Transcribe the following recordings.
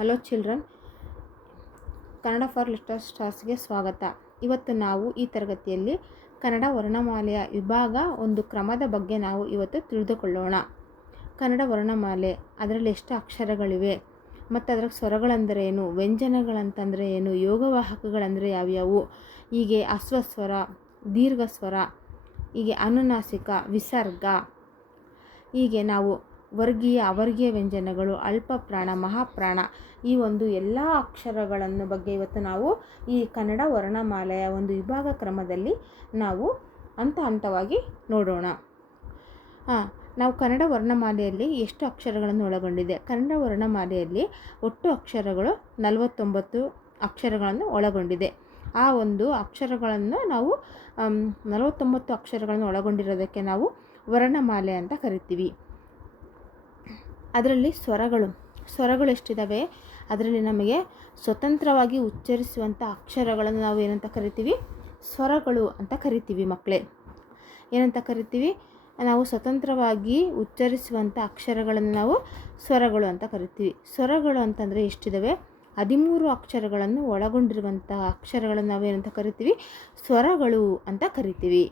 Hello children, Kannada for little ಸ್ಟಾರ್ಸ್ಗೆ ಸ್ವಾಗತ. ಇವತ್ತು ನಾವು ಈ ತರಗತಿಯಲ್ಲಿ ಕನ್ನಡ ವರ್ಣಮಾಲೆಯ ವಿಭಾಗ ಒಂದು ಕ್ರಮದ ಬಗ್ಗೆ ನಾವು ಇವತ್ತು ತಿಳಿದುಕೊಳ್ಳೋಣ. ಕನ್ನಡ ವರ್ಣಮಾಲೆ, ಅದರಲ್ಲಿ ಎಷ್ಟು ಅಕ್ಷರಗಳಿವೆ ಮತ್ತು ಅದರ ಸ್ವರಗಳೆಂದರೆ ಏನು, ವ್ಯಂಜನಗಳಂತಂದರೆ ಏನು, ಯೋಗವಾಹಕಗಳಂದರೆ ಯಾವ್ಯಾವು, ಹೀಗೆ ಅಸ್ವಸ್ವರ, ದೀರ್ಘ ಸ್ವರ, ಹೀಗೆ ಅನುನಾಸಿಕ, ವಿಸರ್ಗ, ಹೀಗೆ ನಾವು ವರ್ಗೀಯ ಅವರ್ಗೀಯ ವ್ಯಂಜನಗಳು, ಅಲ್ಪಪ್ರಾಣ, ಮಹಾಪ್ರಾಣ, ಈ ಒಂದು ಎಲ್ಲ ಅಕ್ಷರಗಳನ್ನು ಬಗ್ಗೆ ಇವತ್ತು ನಾವು ಈ ಕನ್ನಡ ವರ್ಣಮಾಲೆಯ ಒಂದು ವಿಭಾಗ ಕ್ರಮದಲ್ಲಿ ನಾವು ಹಂತವಾಗಿ ನೋಡೋಣ. ನಾವು ಕನ್ನಡ ವರ್ಣಮಾಲೆಯಲ್ಲಿ ಎಷ್ಟು ಅಕ್ಷರಗಳನ್ನು ಒಳಗೊಂಡಿದೆ? ಕನ್ನಡ ವರ್ಣಮಾಲೆಯಲ್ಲಿ ಒಟ್ಟು ಅಕ್ಷರಗಳು 49 ಅಕ್ಷರಗಳನ್ನು ಒಳಗೊಂಡಿದೆ. ಆ ಒಂದು ಅಕ್ಷರಗಳನ್ನು ನಾವು 49 ಅಕ್ಷರಗಳನ್ನು ಒಳಗೊಂಡಿರೋದಕ್ಕೆ ನಾವು ವರ್ಣಮಾಲೆ ಅಂತ ಕರಿತೀವಿ. ಅದರಲ್ಲಿ ಸ್ವರಗಳು ಎಷ್ಟಿದ್ದಾವೆ? ಅದರಲ್ಲಿ ನಮಗೆ ಸ್ವತಂತ್ರವಾಗಿ ಉಚ್ಚರಿಸುವಂಥ ಅಕ್ಷರಗಳನ್ನು ನಾವು ಏನಂತ ಕರಿತೀವಿ? ಸ್ವರಗಳು ಅಂತ ಕರಿತೀವಿ ಮಕ್ಕಳೇ. ಏನಂತ ಕರಿತೀವಿ? ನಾವು ಸ್ವತಂತ್ರವಾಗಿ ಉಚ್ಚರಿಸುವಂಥ ಅಕ್ಷರಗಳನ್ನು ನಾವು ಸ್ವರಗಳು ಅಂತ ಕರಿತೀವಿ. ಸ್ವರಗಳು ಅಂತಂದರೆ ಎಷ್ಟಿದ್ದಾವೆ? 13 ಅಕ್ಷರಗಳನ್ನು ಒಳಗೊಂಡಿರುವಂಥ ಅಕ್ಷರಗಳನ್ನು ನಾವು ಏನಂತ ಕರಿತೀವಿ? ಸ್ವರಗಳು ಅಂತ ಕರಿತೀವಿ.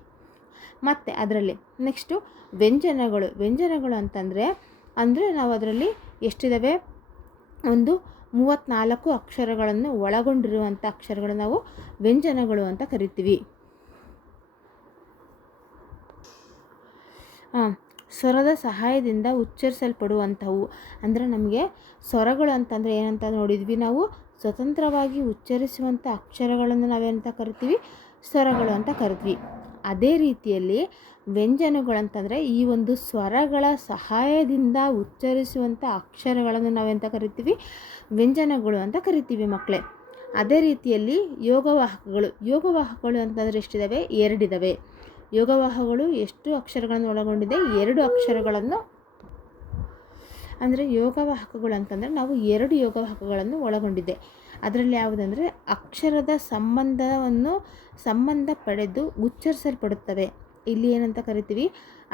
ಮತ್ತು ಅದರಲ್ಲಿ ನೆಕ್ಸ್ಟು ವ್ಯಂಜನಗಳು ಅಂತಂದರೆ ನಾವು ಅದರಲ್ಲಿ ಎಷ್ಟಿದ್ದಾವೆ? ಒಂದು 34 ಅಕ್ಷರಗಳನ್ನು ಒಳಗೊಂಡಿರುವಂಥ ಅಕ್ಷರಗಳನ್ನು ನಾವು ವ್ಯಂಜನಗಳು ಅಂತ ಕರಿತೀವಿ. ಸ್ವರದ ಸಹಾಯದಿಂದ ಉಚ್ಚರಿಸಲ್ಪಡುವಂಥವು ಅಂದರೆ ನಮಗೆ ಸ್ವರಗಳು ಅಂತಂದರೆ ಏನಂತ ನೋಡಿದ್ವಿ ನಾವು? ಸ್ವತಂತ್ರವಾಗಿ ಉಚ್ಚರಿಸುವಂಥ ಅಕ್ಷರಗಳನ್ನು ನಾವೇನಂತ ಕರಿತೀವಿ? ಸ್ವರಗಳು ಅಂತ ಕರಿತೀವಿ. ಅದೇ ರೀತಿಯಲ್ಲಿ ವ್ಯಂಜನಗಳಂತಂದರೆ ಈ ಒಂದು ಸ್ವರಗಳ ಸಹಾಯದಿಂದ ಉಚ್ಚರಿಸುವಂಥ ಅಕ್ಷರಗಳನ್ನು ನಾವೆಂತ ಕರಿತೀವಿ? ವ್ಯಂಜನಗಳು ಅಂತ ಕರಿತೀವಿ ಮಕ್ಕಳೇ. ಅದೇ ರೀತಿಯಲ್ಲಿ ಯೋಗವಾಹಕಗಳು ಅಂತಂದರೆ ಎಷ್ಟಿದ್ದಾವೆ? 2 ಇದ್ದಾವೆ. ಯೋಗವಾಹಗಳು ಎಷ್ಟು ಅಕ್ಷರಗಳನ್ನು ಒಳಗೊಂಡಿದೆ? 2 ಅಕ್ಷರಗಳನ್ನು. ಅಂದರೆ ಯೋಗವಾಹಕಗಳು ಅಂತಂದರೆ ನಾವು 2 ಯೋಗವಾಹಕಗಳನ್ನು ಒಳಗೊಂಡಿದೆ. ಅದರಲ್ಲಿ ಯಾವುದಂದರೆ ಅಕ್ಷರದ ಸಂಬಂಧ ಪಡೆದು ಉಚ್ಚರಿಸಲ್ಪಡುತ್ತವೆ. ಇಲ್ಲಿ ಏನಂತ ಕರಿತೀವಿ?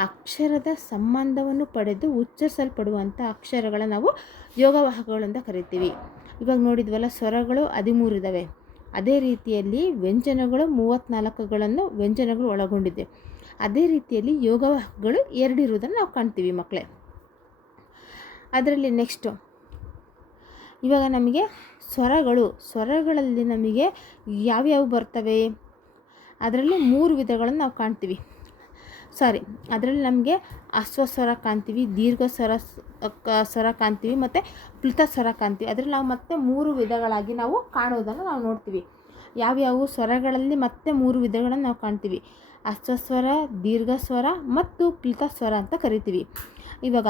ಅಕ್ಷರದ ಸಂಬಂಧವನ್ನು ಪಡೆದು ಉಚ್ಚರಿಸಲ್ಪಡುವಂಥ ಅಕ್ಷರಗಳ ನಾವು ಯೋಗವಾಹಕಗಳು ಅಂತ ಕರಿತೀವಿ. ಇವಾಗ ನೋಡಿದ್ವಲ್ಲ, ಸ್ವರಗಳು 13 ಇದ್ದಾವೆ. ಅದೇ ರೀತಿಯಲ್ಲಿ ವ್ಯಂಜನಗಳು 34ಗಳನ್ನು ವ್ಯಂಜನಗಳು ಒಳಗೊಂಡಿದೆ. ಅದೇ ರೀತಿಯಲ್ಲಿ ಯೋಗವಾಹಕಗಳು 2 ಇರುವುದನ್ನು ನಾವು ಕಾಣ್ತೀವಿ ಮಕ್ಕಳೇ. ಅದರಲ್ಲಿ ನೆಕ್ಸ್ಟು ಇವಾಗ ನಮಗೆ ಸ್ವರಗಳಲ್ಲಿ ನಮಗೆ ಯಾವ್ಯಾವು ಬರ್ತವೆ? ಅದರಲ್ಲಿ 3 ವಿಧಗಳನ್ನು ನಾವು ಕಾಣ್ತೀವಿ. ಅದರಲ್ಲಿ ನಮಗೆ ಅಸ್ವಸ್ವರ ಕಾಣ್ತೀವಿ, ದೀರ್ಘ ಸ್ವರ ಕಾಣ್ತೀವಿ ಮತ್ತು ಪ್ಲುತ ಸ್ವರ ಕಾಣ್ತೀವಿ. ಅದರಲ್ಲಿ ನಾವು ಮತ್ತೆ 3 ವಿಧಗಳಾಗಿ ನಾವು ಕಾಣುವುದನ್ನು ನಾವು ನೋಡ್ತೀವಿ. ಯಾವ್ಯಾವು ಸ್ವರಗಳಲ್ಲಿ ಮತ್ತೆ 3 ವಿಧಗಳನ್ನು ನಾವು ಕಾಣ್ತೀವಿ? ಅಸ್ವಸ್ವರ, ದೀರ್ಘ ಸ್ವರ ಮತ್ತು ಪ್ಲುತ ಸ್ವರ ಅಂತ ಕರಿತೀವಿ. ಇವಾಗ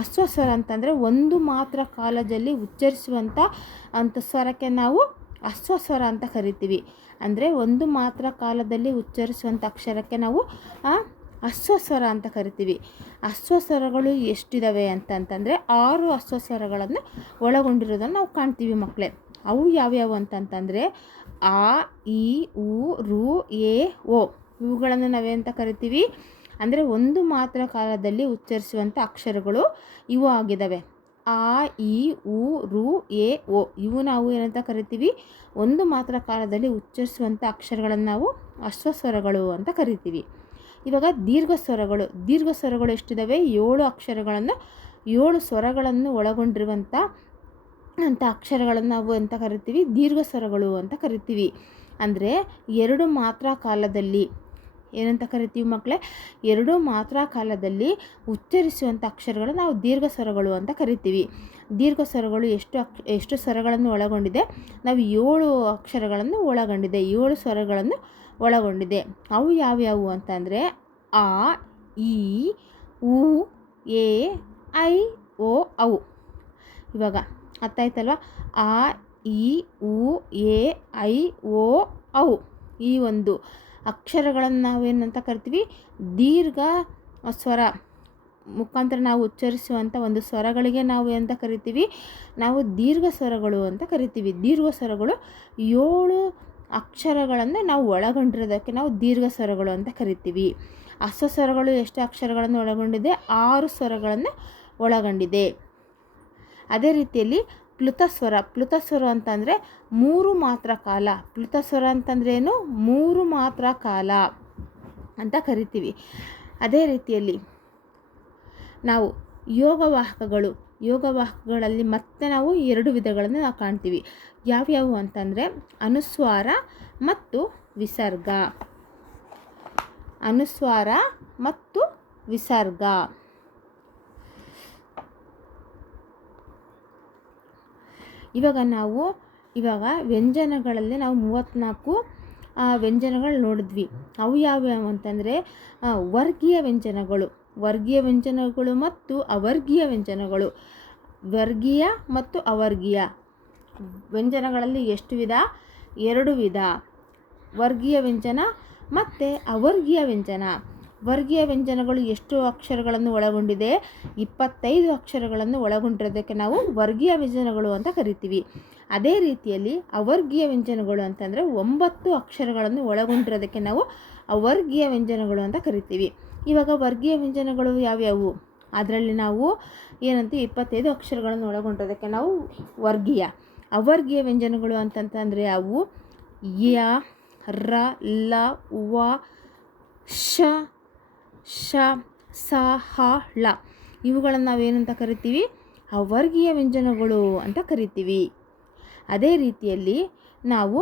ಅಸ್ವಸ್ವರ ಅಂತಂದರೆ ಒಂದು ಮಾತ್ರ ಕಾಲದಲ್ಲಿ ಉಚ್ಚರಿಸುವಂಥ ಸ್ವರಕ್ಕೆ ನಾವು ಅಸ್ವಸ್ವರ ಅಂತ ಕರಿತೀವಿ. ಅಂದರೆ ಒಂದು ಮಾತ್ರ ಕಾಲದಲ್ಲಿ ಉಚ್ಚರಿಸುವಂಥ ಅಕ್ಷರಕ್ಕೆ ನಾವು ಅಸ್ವಸ್ವರ ಅಂತ ಕರಿತೀವಿ. ಅಸ್ವಸ್ವರಗಳು ಎಷ್ಟಿದ್ದಾವೆ ಅಂತಂದರೆ 6 ಅಸ್ವಸ್ವರಗಳನ್ನು ಒಳಗೊಂಡಿರೋದನ್ನು ನಾವು ಕಾಣ್ತೀವಿ ಮಕ್ಕಳೇ. ಅವು ಯಾವ್ಯಾವು ಅಂತಂದರೆ ಆ, ಈ, ಉ, ರು, ಎ, ಓ. ಇವುಗಳನ್ನು ನಾವೇಂತ ಕರಿತೀವಿ? ಅಂದರೆ ಒಂದು ಮಾತ್ರ ಕಾಲದಲ್ಲಿ ಉಚ್ಚರಿಸುವಂಥ ಅಕ್ಷರಗಳು ಇವು ಆಗಿದ್ದಾವೆ. ಆ, ಈ, ಉ, ರು, ಎ, ಓ. ಇವು ನಾವು ಏನಂತ ಕರಿತೀವಿ? ಒಂದು ಮಾತ್ರ ಕಾಲದಲ್ಲಿ ಉಚ್ಚರಿಸುವಂಥ ಅಕ್ಷರಗಳನ್ನು ನಾವು ಅಸ್ವಸ್ವರಗಳು ಅಂತ ಕರಿತೀವಿ. ಇವಾಗ ದೀರ್ಘ ಸ್ವರಗಳು ಎಷ್ಟಿದ್ದಾವೆ? 7 ಅಕ್ಷರಗಳನ್ನು 7 ಸ್ವರಗಳನ್ನು ಒಳಗೊಂಡಿರುವಂಥ ಅಕ್ಷರಗಳನ್ನು ನಾವು ಎಂತ ಕರಿತೀವಿ? ದೀರ್ಘ ಸ್ವರಗಳು ಅಂತ ಕರಿತೀವಿ. ಅಂದರೆ 2 ಮಾತ್ರ ಕಾಲದಲ್ಲಿ ಏನಂತ ಕರಿತೀವಿ ಮಕ್ಕಳೇ? 2 ಮಾತ್ರ ಕಾಲದಲ್ಲಿ ಉಚ್ಚರಿಸುವಂಥ ಅಕ್ಷರಗಳು ನಾವು ದೀರ್ಘ ಸ್ವರಗಳು ಅಂತ ಕರಿತೀವಿ. ದೀರ್ಘ ಸ್ವರಗಳು ಎಷ್ಟು ಸ್ವರಗಳನ್ನು ಒಳಗೊಂಡಿದೆ? ನಾವು 7 ಅಕ್ಷರಗಳನ್ನು ಒಳಗೊಂಡಿದೆ, 7 ಸ್ವರಗಳನ್ನು ಒಳಗೊಂಡಿದೆ. ಅವು ಯಾವ್ಯಾವು ಅಂತಂದರೆ ಆ, ಈ, ಉ, ಎ, ಐ, ಓ, ಅವು. ಇವಾಗ ಅರ್ಥ ಆಯ್ತಲ್ವ? ಆ, ಈ, ಉ, ಎ, ಐ, ಓ, ಅವು. ಈ ಒಂದು ಅಕ್ಷರಗಳನ್ನು ನಾವೇನಂತ ಕರಿತೀವಿ? ದೀರ್ಘ ಸ್ವರ ಮುಖಾಂತರ ನಾವು ಉಚ್ಚರಿಸುವಂಥ ಒಂದು ಸ್ವರಗಳಿಗೆ ನಾವು ಎಂತ ಕರಿತೀವಿ? ನಾವು ದೀರ್ಘ ಸ್ವರಗಳು ಅಂತ ಕರಿತೀವಿ. ದೀರ್ಘ ಸ್ವರಗಳು 7 ಅಕ್ಷರಗಳನ್ನು ನಾವು ಒಳಗೊಂಡಿರೋದಕ್ಕೆ ನಾವು ದೀರ್ಘ ಸ್ವರಗಳು ಅಂತ ಕರಿತೀವಿ. ಅಸ್ವಸ್ವರಗಳು ಎಷ್ಟು ಅಕ್ಷರಗಳನ್ನು ಒಳಗೊಂಡಿದೆ? 6 ಸ್ವರಗಳನ್ನು ಒಳಗೊಂಡಿದೆ. ಅದೇ ರೀತಿಯಲ್ಲಿ ಪ್ಲುತಸ್ವರ ಅಂತಂದರೆ 3 ಮಾತ್ರ ಕಾಲ. ಪ್ಲುತಸ್ವರ ಅಂತಂದರೆ ಏನು? 3 ಮಾತ್ರ ಕಾಲ ಅಂತ ಕರಿತೀವಿ. ಅದೇ ರೀತಿಯಲ್ಲಿ ನಾವು ಯೋಗವಾಹಕಗಳಲ್ಲಿ ಮತ್ತೆ ನಾವು 2 ವಿಧಗಳನ್ನು ನಾವು ಕಾಣ್ತೀವಿ. ಯಾವ್ಯಾವು ಅಂತಂದರೆ ಅನುಸ್ವಾರ ಮತ್ತು ವಿಸರ್ಗ. ಅನುಸ್ವಾರ ಮತ್ತು ವಿಸರ್ಗ. ಇವಾಗ ವ್ಯಂಜನಗಳಲ್ಲಿ ನಾವು 34 ವ್ಯಂಜನಗಳು ನೋಡಿದ್ವಿ. ಅವು ಯಾವ್ಯಾವು ಅಂತಂದರೆ ವರ್ಗೀಯ ವ್ಯಂಜನಗಳು ಮತ್ತು ಅವರ್ಗೀಯ ವ್ಯಂಜನಗಳು. ವರ್ಗೀಯ ಮತ್ತು ಅವರ್ಗೀಯ ವ್ಯಂಜನಗಳಲ್ಲಿ ಎಷ್ಟು ವಿಧ? 2 ವಿಧ. ವರ್ಗೀಯ ವ್ಯಂಜನ ಮತ್ತು ಅವರ್ಗೀಯ ವ್ಯಂಜನ. ವರ್ಗೀಯ ವ್ಯಂಜನಗಳು ಎಷ್ಟು ಅಕ್ಷರಗಳನ್ನು ಒಳಗೊಂಡಿದೆ? 25 ಅಕ್ಷರಗಳನ್ನು ಒಳಗೊಂಡಿರೋದಕ್ಕೆ ನಾವು ವರ್ಗೀಯ ವ್ಯಂಜನಗಳು ಅಂತ ಕರಿತೀವಿ. ಅದೇ ರೀತಿಯಲ್ಲಿ ಅವರ್ಗೀಯ ವ್ಯಂಜನಗಳು ಅಂತಂದರೆ 9 ಅಕ್ಷರಗಳನ್ನು ಒಳಗೊಂಡಿರೋದಕ್ಕೆ ನಾವು ಅವರ್ಗೀಯ ವ್ಯಂಜನಗಳು ಅಂತ ಕರಿತೀವಿ. ಇವಾಗ ವರ್ಗೀಯ ವ್ಯಂಜನಗಳು ಯಾವ್ಯಾವು? ಅದರಲ್ಲಿ ನಾವು ಏನಂತೀವಿ? 25 ಅಕ್ಷರಗಳನ್ನು ಒಳಗೊಂಡಿರೋದಕ್ಕೆ ನಾವು ವರ್ಗೀಯ. ಅವರ್ಗೀಯ ವ್ಯಂಜನಗಳು ಅಂತಂತಂದರೆ ಅವು ಯ, ರ, ಲ, ವ, ಶ, ಸ, ಹ, ಳ. ಇವುಗಳನ್ನು ನಾವೇನಂತ ಕರಿತೀವಿ? ಅವರ್ಗೀಯ ವ್ಯಂಜನಗಳು ಅಂತ ಕರಿತೀವಿ. ಅದೇ ರೀತಿಯಲ್ಲಿ ನಾವು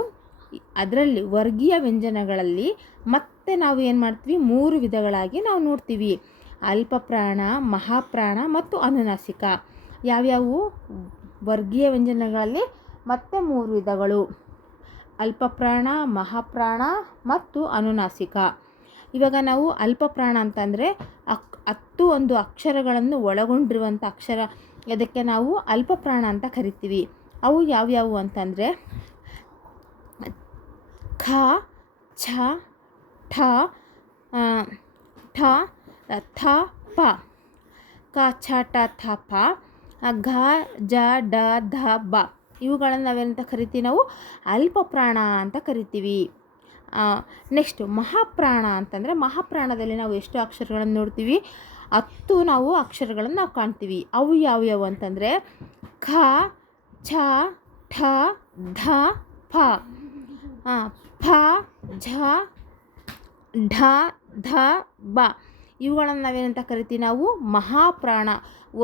ಅದರಲ್ಲಿ ವರ್ಗೀಯ ವ್ಯಂಜನಗಳಲ್ಲಿ ಮತ್ತೆ ನಾವು ಏನು ಮಾಡ್ತೀವಿ? 3 ವಿಧಗಳಾಗಿ ನಾವು ನೋಡ್ತೀವಿ. ಅಲ್ಪಪ್ರಾಣ, ಮಹಾಪ್ರಾಣ ಮತ್ತು ಅನುನಾಸಿಕ. ಯಾವ್ಯಾವು? ವರ್ಗೀಯ ವ್ಯಂಜನಗಳಲ್ಲಿ ಮತ್ತೆ 3 ವಿಧಗಳು: ಅಲ್ಪಪ್ರಾಣ, ಮಹಾಪ್ರಾಣ ಮತ್ತು ಅನುನಾಸಿಕ. ಇವಾಗ ನಾವು ಅಲ್ಪಪ್ರಾಣ ಅಂತಂದರೆ 11 ಅಕ್ಷರಗಳನ್ನು ಒಳಗೊಂಡಿರುವಂಥ ಅಕ್ಷರ, ಅದಕ್ಕೆ ನಾವು ಅಲ್ಪಪ್ರಾಣ ಅಂತ ಕರಿತೀವಿ. ಅವು ಯಾವ್ಯಾವು ಅಂತಂದರೆ ಖ, ಛ, ಠ, ಥ, ಪ. ಕ, ಛ, ಟ, ಥ, ಪ. ಘ, ಜ, ಡ, ಧ, ಬ. ಇವುಗಳನ್ನು ನಾವೇನಂತ ಕರಿತೀವಿ? ನಾವು ಅಲ್ಪಪ್ರಾಣ ಅಂತ ಕರಿತೀವಿ. ನೆಕ್ಸ್ಟು ಮಹಾಪ್ರಾಣ ಅಂತಂದರೆ, ಮಹಾಪ್ರಾಣದಲ್ಲಿ ನಾವು ಎಷ್ಟು ಅಕ್ಷರಗಳನ್ನು ನೋಡ್ತೀವಿ? 10 ನಾವು ಅಕ್ಷರಗಳನ್ನು ನಾವು ಕಾಣ್ತೀವಿ. ಅವು ಯಾವ್ಯಾವು ಅಂತಂದರೆ ಖ, ಛ, ಠ, ಧ, ಪ. ಫ, ಝ, ಢ, ಧ, ಬ. ಇವುಗಳನ್ನು ನಾವೇನಂತ ಕರಿತೀವಿ? ನಾವು ಮಹಾಪ್ರಾಣ.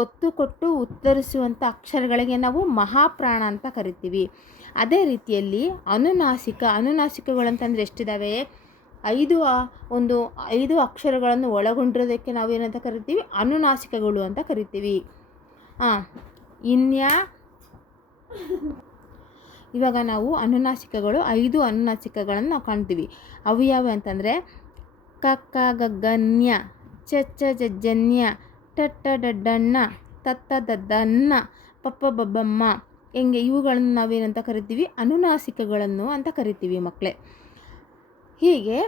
ಒತ್ತು ಕೊಟ್ಟು ಉತ್ತರಿಸುವಂಥ ಅಕ್ಷರಗಳಿಗೆ ನಾವು ಮಹಾಪ್ರಾಣ ಅಂತ ಕರಿತೀವಿ. ಅದೇ ರೀತಿಯಲ್ಲಿ ಅನುನಾಸಿಕಗಳಂತಂದರೆ ಎಷ್ಟಿದ್ದಾವೆ? 5 ಅಕ್ಷರಗಳನ್ನು ಒಳಗೊಂಡಿರೋದಕ್ಕೆ ನಾವೇನಂತ ಕರಿತೀವಿ? ಅನುನಾಸಿಕಗಳು ಅಂತ ಕರಿತೀವಿ. ಇವಾಗ ನಾವು 5 ಅನುನಾಸಿಕಗಳನ್ನು ನಾವು ಕಾಣ್ತೀವಿ. ಅವು ಯಾವೆ ಅಂತಂದರೆ ಕ, ಕ, ಗ, ಗ, ನ್ಯ, ಚ, ಚ, ಜ, ಜನ್ಯ, ಟ, ಟ, ಡ, ಡಣ್ಣ, ತ, ತ, ದ, ದನ್ನ, ಪ, ಪ, ಬ, ಬಮ್ಮ. ಹೆಂಗೆ? ಇವುಗಳನ್ನು ನಾವೇನಂತ ಕರಿತೀವಿ? ಅನುನಾಸಿಕಗಳನ್ನು ಅಂತ ಕರಿತೀವಿ ಮಕ್ಕಳೇ. ಹೀಗೆ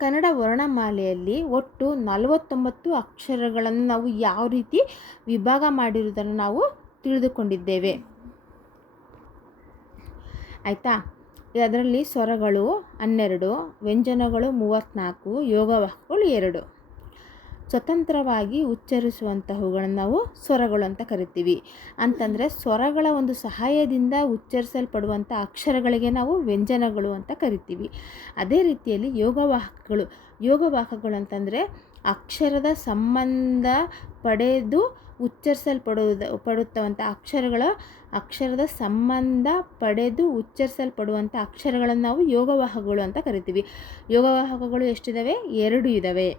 ಕನ್ನಡ ವರ್ಣಮಾಲೆಯಲ್ಲಿ ಒಟ್ಟು 49 ಅಕ್ಷರಗಳನ್ನು ನಾವು ಯಾವ ರೀತಿ ವಿಭಾಗ ಮಾಡಿರುವುದನ್ನು ನಾವು ತಿಳಿದುಕೊಂಡಿದ್ದೇವೆ. ಆಯಿತಾ? ಅದರಲ್ಲಿ ಸ್ವರಗಳು 12, ವ್ಯಂಜನಗಳು 34, ಯೋಗವಾಹಕಗಳು 2. ಸ್ವತಂತ್ರವಾಗಿ ಉಚ್ಚರಿಸುವಂತಹವುಗಳನ್ನು ನಾವು ಸ್ವರಗಳು ಅಂತ ಕರಿತೀವಿ. ಅಂತಂದರೆ ಸ್ವರಗಳ ಒಂದು ಸಹಾಯದಿಂದ ಉಚ್ಚರಿಸಲ್ಪಡುವಂಥ ಅಕ್ಷರಗಳಿಗೆ ನಾವು ವ್ಯಂಜನಗಳು ಅಂತ ಕರಿತೀವಿ. ಅದೇ ರೀತಿಯಲ್ಲಿ ಯೋಗವಾಹಕಗಳು ಅಂತಂದರೆ ಅಕ್ಷರದ ಸಂಬಂಧ ಪಡೆದು ಪಡುತ್ತವಂಥ ಅಕ್ಷರದ ಸಂಬಂಧ ಪಡೆದು ಉಚ್ಚರಿಸಲ್ಪಡುವಂಥ ಅಕ್ಷರಗಳನ್ನು ನಾವು ಯೋಗವಾಹಕಗಳು ಅಂತ ಕರಿತೀವಿ. ಯೋಗವಾಹಕಗಳು ಎಷ್ಟಿದ್ದಾವೆ? 2 ಇದ್ದಾವೆ.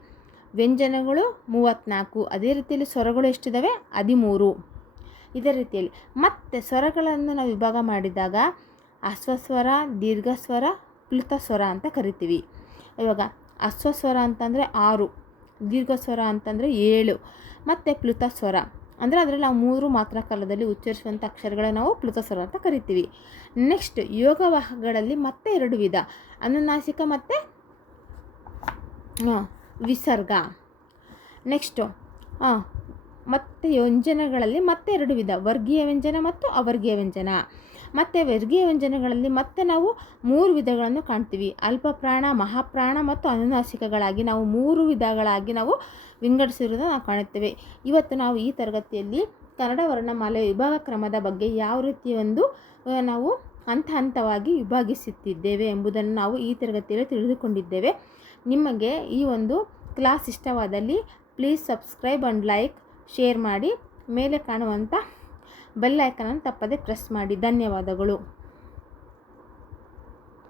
ವ್ಯಂಜನಗಳು 34. ಅದೇ ರೀತಿಯಲ್ಲಿ ಸ್ವರಗಳು ಎಷ್ಟಿದ್ದಾವೆ? 13. ಇದೇ ರೀತಿಯಲ್ಲಿ ಮತ್ತೆ ಸ್ವರಗಳನ್ನು ನಾವು ವಿಭಾಗ ಮಾಡಿದಾಗ ಅಶ್ವಸ್ವರ, ದೀರ್ಘಸ್ವರ, ಪ್ಲುತಸ್ವರ ಅಂತ ಕರಿತೀವಿ. ಇವಾಗ ಅಶ್ವಸ್ವರ ಅಂತಂದರೆ 6, ದೀರ್ಘಸ್ವರ ಅಂತಂದರೆ 7, ಮತ್ತು ಪ್ಲುತಸ್ವರ ಅಂದರೆ ಅದರಲ್ಲಿ ನಾವು 3 ಮಾತ್ರ ಕಾಲದಲ್ಲಿ ಉಚ್ಚರಿಸುವಂಥ ಅಕ್ಷರಗಳನ್ನು ನಾವು ಪ್ಲುತಸ್ವರ ಅಂತ ಕರಿತೀವಿ. ನೆಕ್ಸ್ಟ್ ಯೋಗವಾಹಕಗಳಲ್ಲಿ ಮತ್ತೆ 2 ವಿಧ: ಅನುನಾಸಿಕ ಮತ್ತು ವಿಸರ್ಗ. ನೆಕ್ಸ್ಟು ಮತ್ತು ವ್ಯಂಜನಗಳಲ್ಲಿ ಮತ್ತೆ 2 ವಿಧ: ವರ್ಗೀಯ ವ್ಯಂಜನ ಮತ್ತು ಅವರ್ಗೀಯ ವ್ಯಂಜನ. ಮತ್ತು ವರ್ಗೀಯ ವ್ಯಂಜನಗಳಲ್ಲಿ ಮತ್ತೆ ನಾವು 3 ವಿಧಗಳನ್ನು ಕಾಣ್ತೀವಿ: ಅಲ್ಪಪ್ರಾಣ, ಮಹಾಪ್ರಾಣ ಮತ್ತು ಅನುನಾಸಿಕಗಳಾಗಿ ನಾವು 3 ವಿಧಗಳಾಗಿ ನಾವು ವಿಂಗಡಿಸಿರೋದನ್ನು ನಾವು ಕಾಣುತ್ತೇವೆ. ಇವತ್ತು ನಾವು ಈ ತರಗತಿಯಲ್ಲಿ ಕನ್ನಡ ವರ್ಣಮಾಲೆ ವಿಭಾಗ ಕ್ರಮದ ಬಗ್ಗೆ ಯಾವ ರೀತಿ ಒಂದು ನಾವು ಹಂತ ಹಂತವಾಗಿ ವಿಭಾಗಿಸುತ್ತಿದ್ದೇವೆ ಎಂಬುದನ್ನು ನಾವು ಈ ತರಗತಿಯಲ್ಲಿ ತಿಳಿದುಕೊಂಡಿದ್ದೇವೆ. ನಿಮಗೆ ಈ ಒಂದು ಕ್ಲಾಸ್ ಇಷ್ಟವಾದಲ್ಲಿ please subscribe and like, share ಮಾಡಿ, ಮೇಲೆ ಕಾಣುವಂಥ ಬೆಲ್ ಐಕನನ್ನು ತಪ್ಪದೆ ಪ್ರೆಸ್ ಮಾಡಿ. ಧನ್ಯವಾದಗಳು.